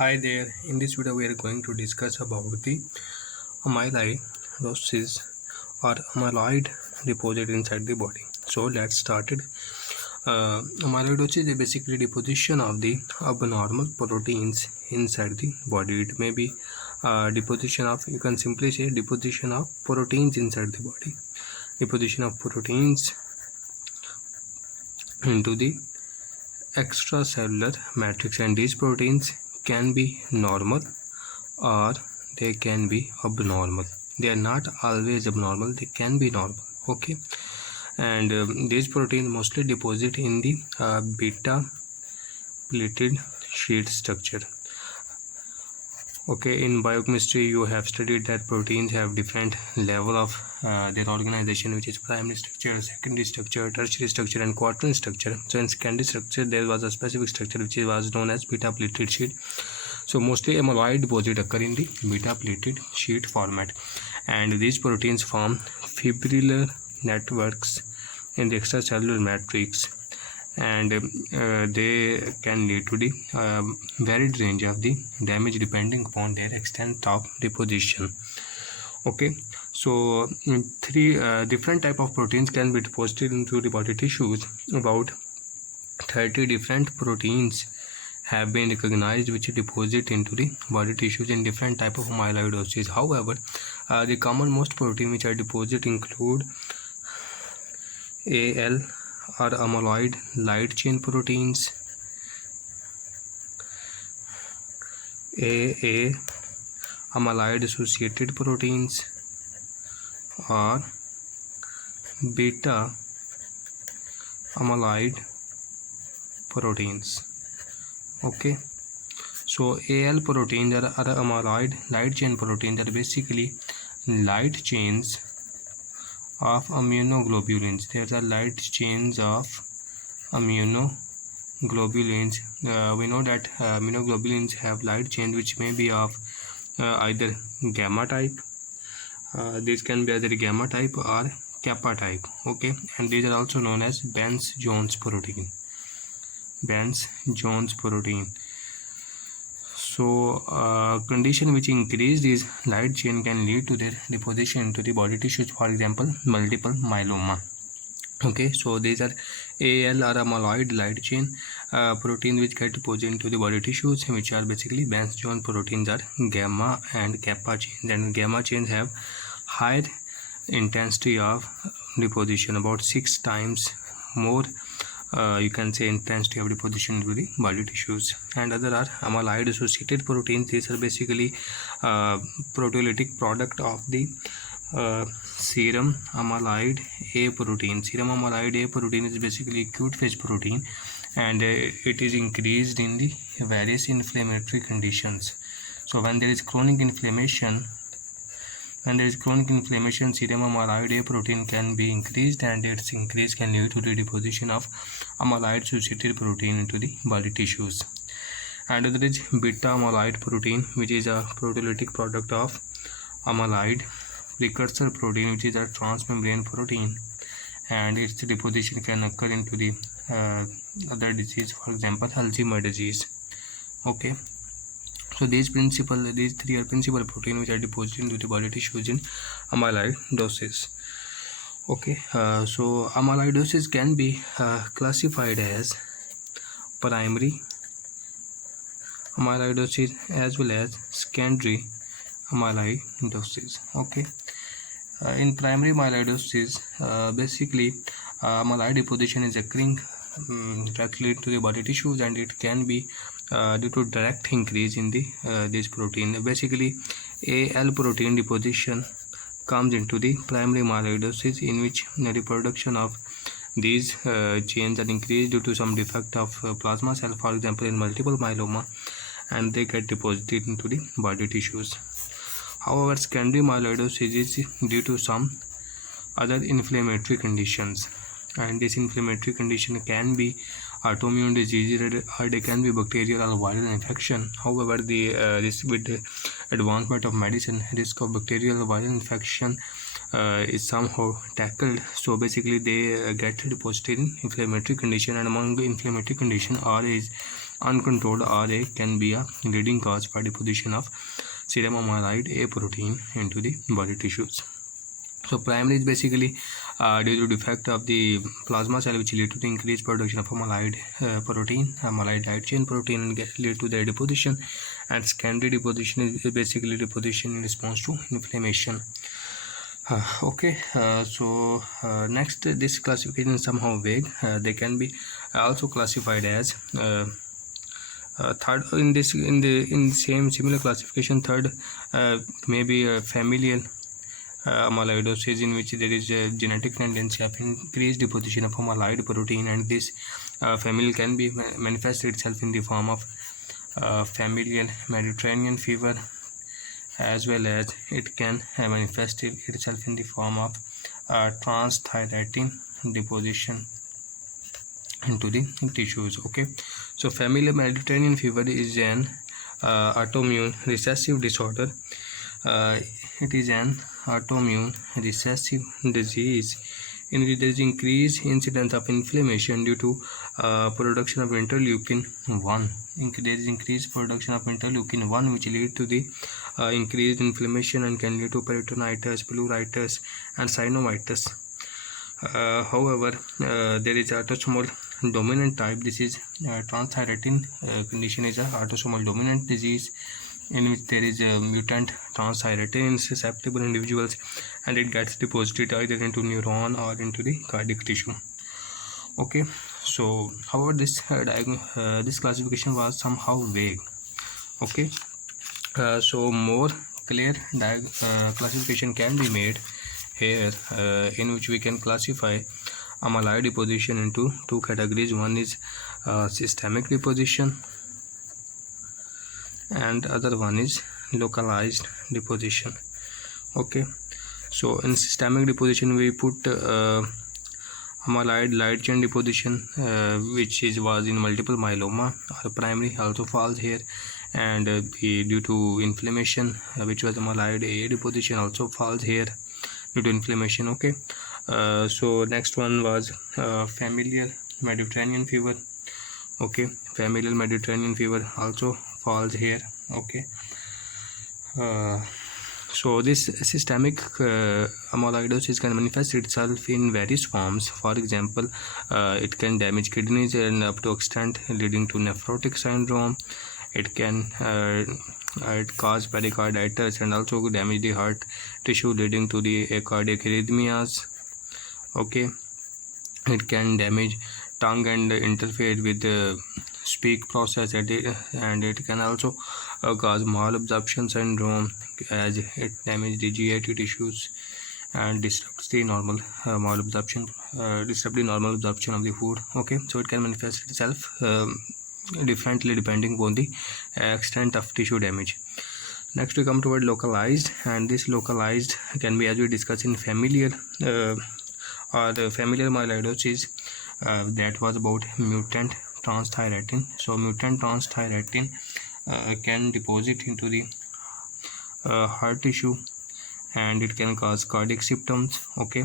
Hi there. In this video, we are going to discuss about the amyloidosis or amyloid deposit inside the body. So let's start it. Amyloidosis is basically deposition of the abnormal proteins inside the body. It may be deposition of, you can simply say deposition of proteins inside the body. Deposition of proteins into the extracellular matrix, and these proteins can be normal or they can be abnormal. They are not always abnormal, they can be normal. Okay, and these proteins mostly deposit in the beta pleated sheet structure. Okay, in biochemistry you have studied that proteins have different level of their organization, which is primary structure, secondary structure, tertiary structure, and quaternary structure. So in secondary structure there was a specific structure which was known as beta pleated sheet. So mostly amyloid deposit occur in the beta pleated sheet format, and these proteins form fibrillar networks in the extracellular matrix, and they can lead to the varied range of the damage depending upon their extent of deposition. Okay, so three different type of proteins can be deposited into the body tissues. About 30 different proteins have been recognized which deposit into the body tissues in different type of amyloidosis. However, the common most protein which are deposit include AL or amyloid light chain proteins, AA amyloid associated proteins, or beta amyloid proteins. Okay, so AL proteins are amyloid light chain proteins are basically light chains of immunoglobulins. There are light chains of immunoglobulins. We know that immunoglobulins have light chains which may be of either gamma type. These can be either gamma type or kappa type. Okay, and these are also known as Benz-Jones protein. Benz-Jones protein. So condition which increase these light chain can lead to their deposition into the body tissues, for example multiple myeloma. Okay, so these are AL or amyloid light chain protein which get deposited into the body tissues, which are basically Benz-Jones proteins are gamma and kappa chains, and gamma chains have higher intensity of deposition, about 6 times more you can say intensity of deposition into the body tissues. And other are amyloid associated proteins. These are basically proteolytic product of the serum amyloid A protein. Serum amyloid A protein is basically acute phase protein, and it is increased in the various inflammatory conditions. So when there is chronic inflammation, serum amyloid A protein can be increased, and its increase can lead to the deposition of amyloid associated protein into the body tissues. And there is beta amyloid protein, which is a proteolytic product of amyloid precursor protein, which is a transmembrane protein, and its deposition can occur into the other disease, for example Alzheimer's disease. Okay, so these three are principal proteins which are deposited into the body tissues in amyloidosis. Okay, so amyloidosis can be classified as primary amyloidosis as well as secondary amyloidosis. Okay, in primary amyloidosis, basically amyloid deposition is occurring directly to the body tissues, and it can be due to direct increase in the this protein. Basically AL protein deposition comes into the primary amyloidosis, in which the reproduction of these chains are increased due to some defect of plasma cell, for example in multiple myeloma, and they get deposited into the body tissues. However, secondary amyloidosis is due to some other inflammatory conditions, and this inflammatory condition can be autoimmune disease, or they can be bacterial or viral infection. However, this with the advancement of medicine, risk of bacterial or viral infection is somehow tackled. So basically they get deposited in inflammatory condition, and among the inflammatory condition are is uncontrolled RA can be a leading cause for deposition of serum amyloid A protein into the body tissues. So primary is basically due to defect of the plasma cell, which lead to the increased production of amyloid protein, amyloid light chain protein, and lead to their deposition. And secondary deposition is basically deposition in response to inflammation. Next, this classification is somehow vague. They can be also classified as third in the same similar classification. Third may be familial amyloidosis, in which there is a genetic tendency of increased deposition of amyloid protein, and this familial can be manifest itself in the form of familial Mediterranean fever, as well as it can manifest itself in the form of transthyretin deposition into the tissues. Okay, so familial Mediterranean fever is an autoimmune recessive disorder. It is an autoimmune recessive disease in which there is increased incidence of inflammation due to production of interleukin 1. There is increased production of interleukin 1, which lead to the increased inflammation and can lead to peritonitis, pleuritis, and synovitis. However, there is autosomal dominant type. This is transthyretin condition is a autosomal dominant disease in which there is a mutant transthyretin in susceptible individuals, and it gets deposited either into neuron or into the cardiac tissue. Okay, so however, this classification was somehow vague. Okay, so more clear classification can be made here, in which we can classify amyloid deposition into two categories. One is systemic deposition, and other one is localized deposition. Okay, so in systemic deposition we put amyloid light chain deposition, which was in multiple myeloma or primary, also falls here, and due to inflammation, which was amyloid A deposition, also falls here due to inflammation. Okay, so next one was familial Mediterranean fever. Okay, familial Mediterranean fever also falls here. Okay, so this systemic amyloidosis can manifest itself in various forms. For example, it can damage kidneys and up to extent leading to nephrotic syndrome. It can it cause pericarditis and also damage the heart tissue, leading to the cardiac arrhythmias. Okay, it can damage tongue and interfere with the speak process, and it can also cause malabsorption syndrome, as it damages the GIT tissues and disrupts the normal absorption of the food. Okay, so it can manifest itself differently depending on the extent of tissue damage. Next we come toward localized, and this localized can be, as we discussed in familial or the familial amyloidosis, that was about mutant transthyretin. So mutant transthyretin can deposit into the heart tissue, and it can cause cardiac symptoms. Okay,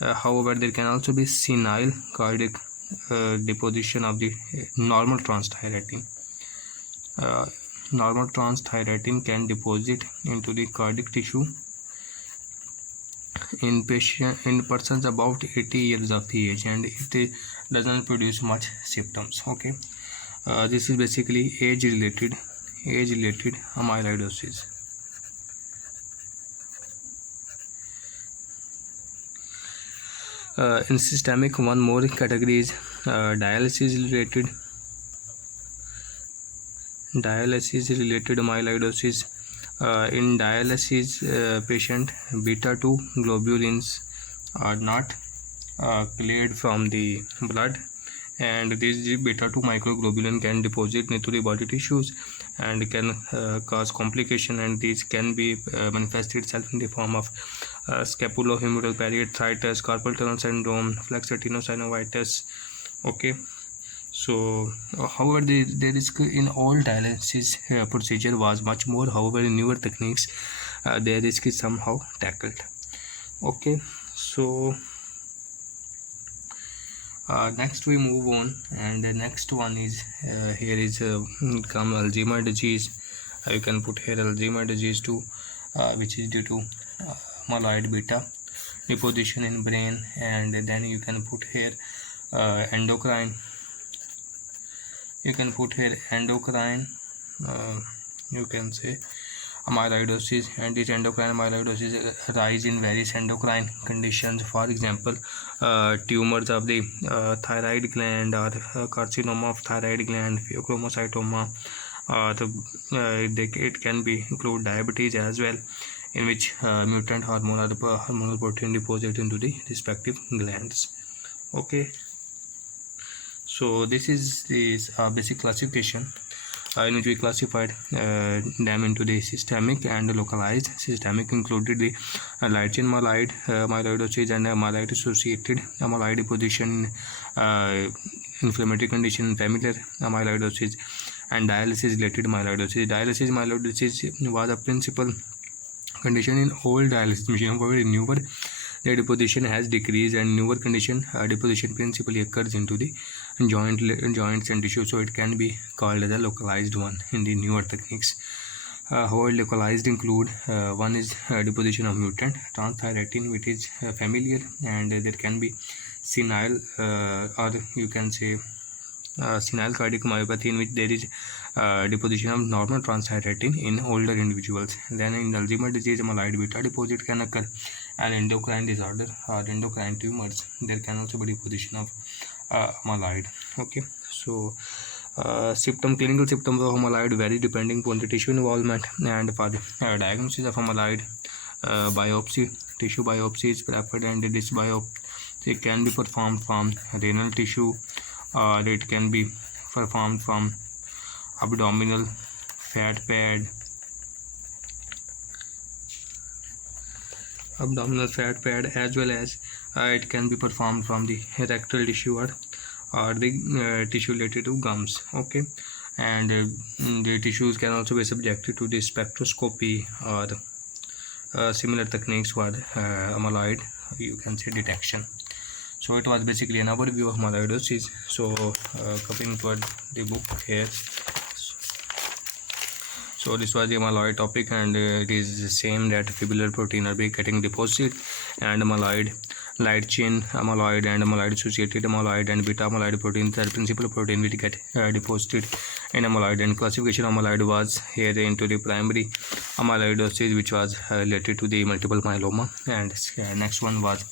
however, there can also be senile cardiac deposition of the normal transthyretin. Normal transthyretin can deposit into the cardiac tissue in persons about 80 years of age, and it doesn't produce much symptoms. Okay, this is basically age related amyloidosis. In systemic, one more category is dialysis related amyloidosis. In dialysis patient, beta-2 globulins are not cleared from the blood, and this beta-2 microglobulin can deposit into the body tissues and can cause complication, and these can be manifest itself in the form of scapulohumeral periarthritis, carpal tunnel syndrome, flexor tenosynovitis. Okay, so however, the risk in all dialysis procedure was much more. However, in newer techniques, their risk is somehow tackled. Okay, so Next we move on, and the next one is here is come Alzheimer disease. You can put here Alzheimer disease too, which is due to amyloid beta deposition in brain. And then you can put here endocrine. You can put here endocrine. You can say amyloidosis, and this endocrine amyloidosis arise in various endocrine conditions. For example, tumors of the thyroid gland, or carcinoma of thyroid gland, pheochromocytoma, or it can be include diabetes as well, in which mutant hormonal protein deposit into the respective glands. Okay, so this is this basic classification in which we classified them into the systemic and localized. Systemic included the light chain amyloid, amyloidosis, and amyloid associated amyloid deposition, inflammatory condition, familial amyloidosis, and dialysis related amyloidosis. Dialysis amyloidosis was a principal condition in old dialysis machine. However, in newer, the deposition has decreased, and newer condition deposition principally occurs into the joints and tissue, so it can be called as a localized one in the newer techniques. However, localized include one is deposition of mutant transthyretin, which is familial, and there can be senile or you can say senile cardiac myopathy, in which there is deposition of normal transthyretin in older individuals. Then in Alzheimer's disease, amyloid beta deposit can occur, and endocrine disorder or endocrine tumors, there can also be deposition of amyloid. Okay, so clinical symptoms of amyloid vary depending upon the tissue involvement, and for the diagnosis of amyloid, tissue biopsy is preferred, and this biopsy can be performed from renal tissue, or it can be performed from abdominal fat pad, as well as it can be performed from the rectal tissue, or the tissue related to gums. Okay, and the tissues can also be subjected to the spectroscopy or similar techniques for amyloid, you can say, detection. So it was basically an overview of amyloidosis. So coming toward the book here, so this was the amyloid topic, and it is the same that fibrillar protein are getting deposited, and amyloid, light chain amyloid, and amyloid associated amyloid, and beta amyloid proteins are principal protein which get deposited in amyloid. And classification of amyloid was here into the primary amyloidosis, which was related to the multiple myeloma, and next one was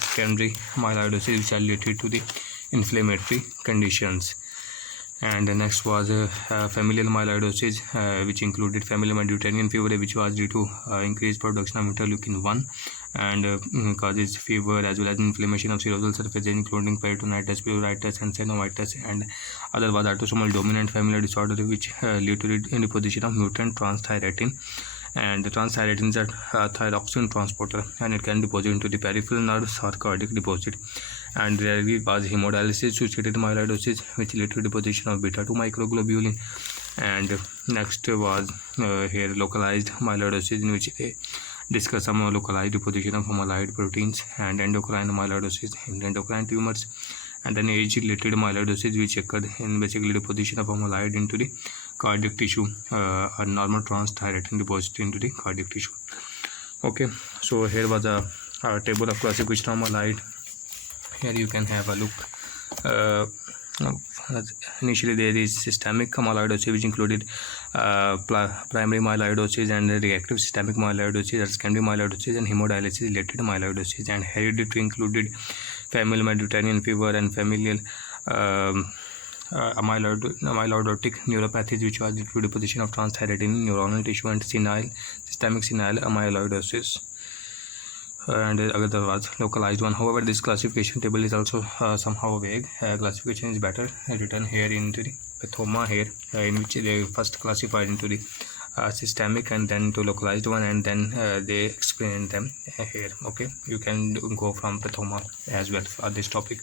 secondary amyloidosis, which are related to the inflammatory conditions. And the next was familial amyloidosis, which included familial Mediterranean fever, which was due to increased production of interleukin 1, and causes fever as well as inflammation of serosal surfaces, including peritonitis, pleuritis, and synovitis. And other was autosomal dominant familial disorder, which lead to the deposition of mutant transthyretin, and the transthyretins are thyroxine transporter, and it can deposit into the peripheral nerves or cardiac deposit. And there was hemodialysis associated amyloidosis, which led to deposition of beta 2 microglobulin. And next was here localized amyloidosis, in which they discuss some localized deposition of amyloid proteins, and endocrine amyloidosis in endocrine tumors. And then age-related amyloidosis, which occurred in basically deposition of amyloid into the cardiac tissue, a normal transthyretin deposit into the cardiac tissue. Okay, so here was a table of classification of amyloid. Here you can have a look. Initially there is systemic amyloidosis, which included primary amyloidosis, and reactive systemic amyloidosis, secondary amyloidosis, and hemodialysis related amyloidosis. And hereditary included familial Mediterranean fever and familial amyloidotic neuropathies, which was due to deposition of transthyretin in neuronal tissue, and systemic senile amyloidosis. And other was localized one. However, this classification table is also somehow vague. Classification is better written here into the pathoma here, in which they first classified into the systemic and then to localized one, and then they explain them here. Okay, you can go from pathoma as well for this topic.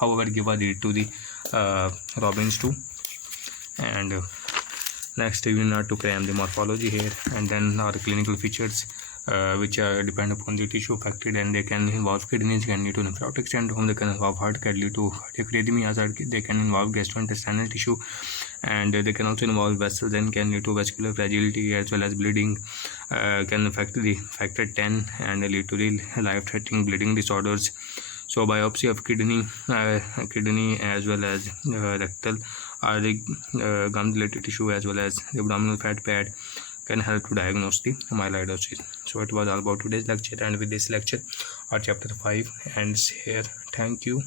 However, give a read to the Robbins too. And next we need to cram the morphology here, and then our clinical features, which depend upon the tissue affected, and they can involve kidneys, can lead to nephrotic syndrome, they can involve heart, can lead to cardiac arrhythmias, they can involve gastrointestinal tissue, and they can also involve vessels and can lead to vascular fragility as well as bleeding, can affect the factor 10 and lead to the life-threatening bleeding disorders. So biopsy of kidney as well as rectal or the gum-related tissue as well as the abdominal fat pad can help to diagnose the amyloidosis. So it was all about today's lecture, and with this lecture our chapter 5 ends here. Thank you.